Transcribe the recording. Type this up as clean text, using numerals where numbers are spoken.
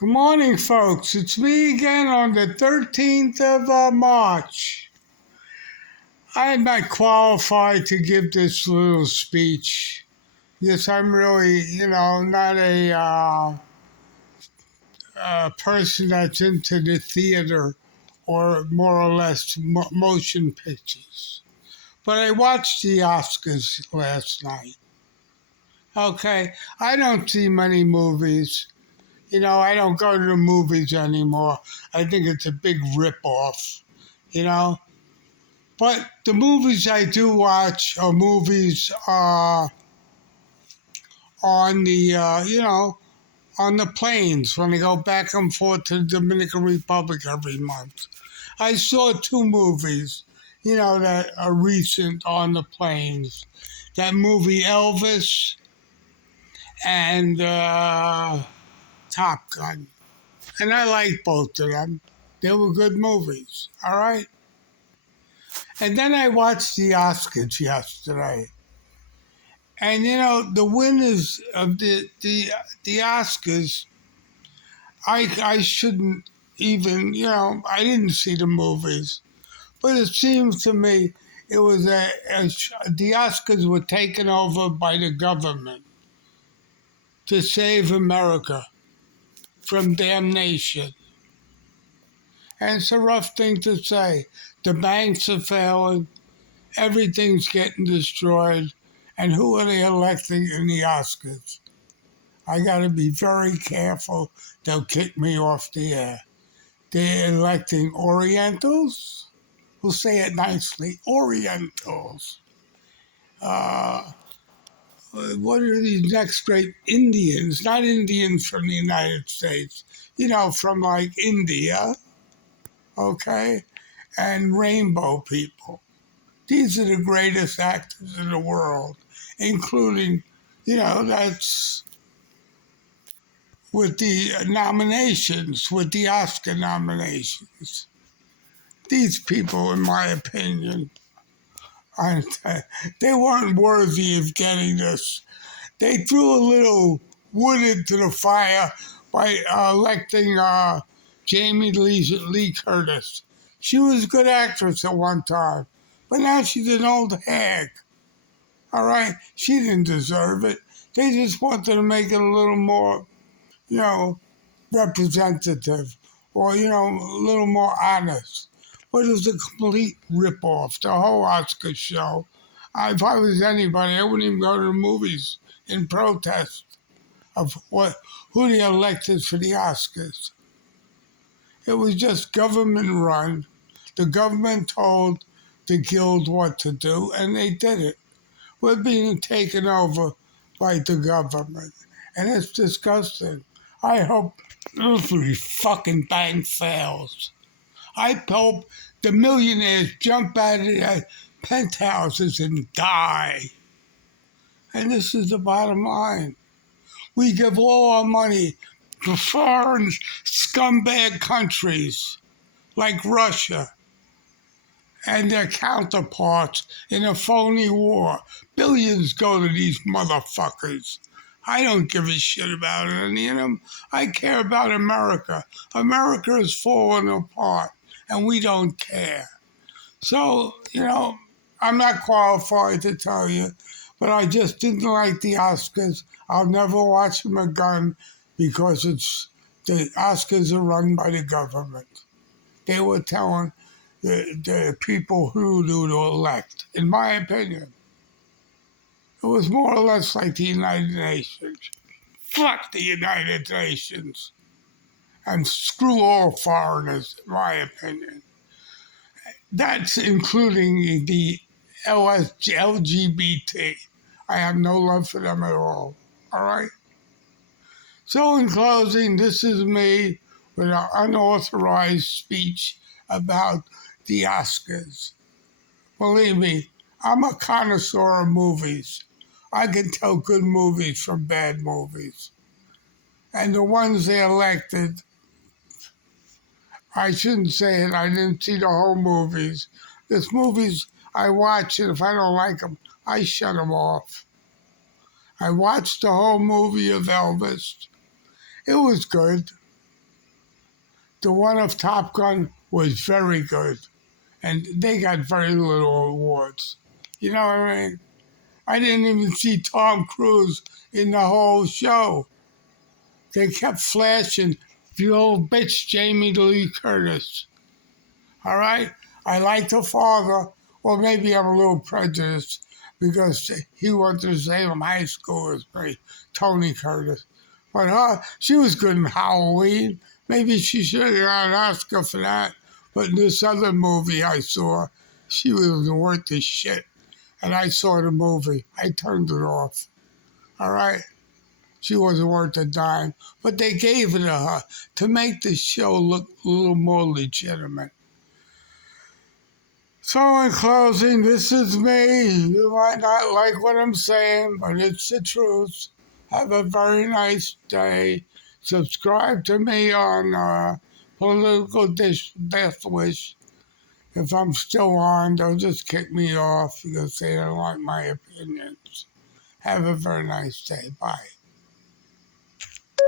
Good morning, folks. It's me again on the 13th of March. I am not qualified to give this little speech. Yes, I'm really, not a person that's into the theater or more or less motion pictures. But I watched the Oscars last night. Okay, I don't see many movies. I don't go to the movies anymore. I think it's a big ripoff, you know. But the movies I do watch are movies on on the planes when I go back and forth to the Dominican Republic every month. I saw two movies, that are recent on the planes. That movie Elvis and Top Gun. And I liked both of them. They were good movies, all right? And then I watched the Oscars yesterday. And the winners of the Oscars, I shouldn't even, I didn't see the movies. But it seems to me it was the Oscars were taken over by the government to save America from damnation. And it's a rough thing to say. The banks are failing, everything's getting destroyed, and who are they electing in the Oscars? I got to be very careful. They'll kick me off the air. They're electing Orientals. We'll say it nicely, Orientals. Uh, what are these next great Indians? Not Indians from the United States, from like India, okay? And rainbow people. These are the greatest actors in the world, including, that's with the nominations, with the Oscar nominations. These people, in my opinion, aren't, they weren't worthy of getting this. They threw a little wood into the fire by electing Jamie Lee Curtis. She was a good actress at one time, but now she's an old hag. All right? She didn't deserve it. They just wanted to make it a little more, representative or, a little more honest. But it was a complete ripoff, the whole Oscar show. If I was anybody, I wouldn't even go to the movies in protest of who they elected for the Oscars. It was just government run. The government told the guild what to do, and they did it. We're being taken over by the government, and it's disgusting. I hope every fucking bank fails. I hope the millionaires jump out of their penthouses and die. And this is the bottom line. We give all our money to foreign scumbag countries like Russia and their counterparts in a phony war. Billions go to these motherfuckers. I don't give a shit about any of them. I care about America. America is falling apart, and we don't care. So, I'm not qualified to tell you, but I just didn't like the Oscars. I'll never watch them again because the Oscars are run by the government. They were telling the people who to elect. In my opinion, it was more or less like the United Nations. Fuck the United Nations. And screw all foreigners, in my opinion. That's including the LGBT. I have no love for them at all. All right? So, in closing, this is me with an unauthorized speech about the Oscars. Believe me, I'm a connoisseur of movies. I can tell good movies from bad movies. And the ones they elected, I shouldn't say it, I didn't see the whole movies. There's movies I watch, and if I don't like them, I shut them off. I watched the whole movie of Elvis. It was good. The one of Top Gun was very good, and they got very little awards. You know what I mean? I didn't even see Tom Cruise in the whole show. They kept flashing the old bitch Jamie Lee Curtis. All right? I like the father, or maybe I'm a little prejudiced because he went to the same high school as me, Tony Curtis. But her, she was good in Halloween. Maybe she should have got an Oscar for that. But in this other movie I saw, she was worth the shit. And I saw the movie. I turned it off. All right? She wasn't worth a dime. But they gave it to her to make the show look a little more legitimate. So, in closing, this is me. You might not like what I'm saying, but it's the truth. Have a very nice day. Subscribe to me on Political Death Wish. If I'm still on, they'll just kick me off because they don't like my opinions. Have a very nice day. Bye.